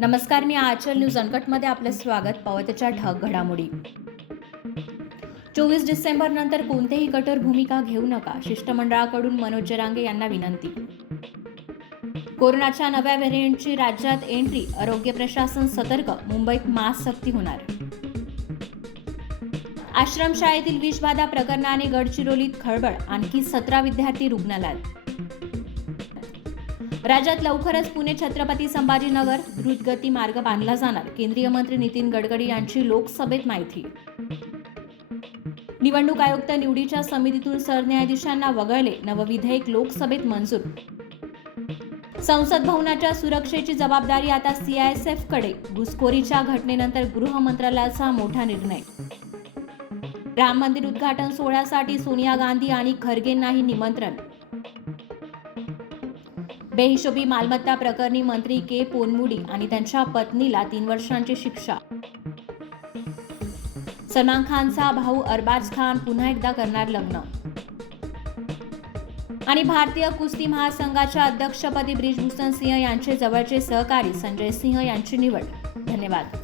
नमस्कार, मी आचल न्यूज अनकटमध्ये आपलं स्वागत. पावसाच्या ठळक घडामोडी. 24 डिसेंबर नंतर कोणतेही कठोर भूमिका घेऊ नका, शिष्टमंडळाकडून मनोज जरांगे यांना विनंती. कोरोनाच्या नव्या व्हेरिएंटची राज्यात एंट्री, आरोग्य प्रशासन सतर्क, मुंबईत मास्क सक्ती होणार. आश्रमशाळेतील विषबाधा प्रकरणाने गडचिरोलीत खळबळ, आणखी 17 विद्यार्थी रुग्णालयात. राज्यात लवकरच पुणे छत्रपती संभाजीनगर द्रुतगती मार्ग बांधला जाणार, केंद्रीय मंत्री नितीन गडकरी यांची लोकसभेत माहिती. निवडणूक आयुक्त निवडीच्या समितीतून सरन्यायाधीशांना वगळले, नवविधेयक लोकसभेत मंजूर. संसद भवनाच्या सुरक्षेची जबाबदारी आता CISFकडे, घुसखोरीच्या घटनेनंतर गृह मंत्रालयाचा मोठा निर्णय. राम मंदिर उद्घाटन सोहळ्यासाठी सोनिया गांधी आणि खरगेंनाही निमंत्रण. बेहिशोबी मालमत्ता प्रकरणी मंत्री के पोनमुडी आणि त्यांच्या पत्नीला 3 वर्षांची शिक्षा. सलमान खानचा भाऊ अरबाज खान पुन्हा एकदा करणार लग्न. आणि भारतीय कुस्ती महासंघाच्या अध्यक्षपदी ब्रिजभूषण सिंह यांचे जवळचे सहकारी संजय सिंह यांची निवड. धन्यवाद.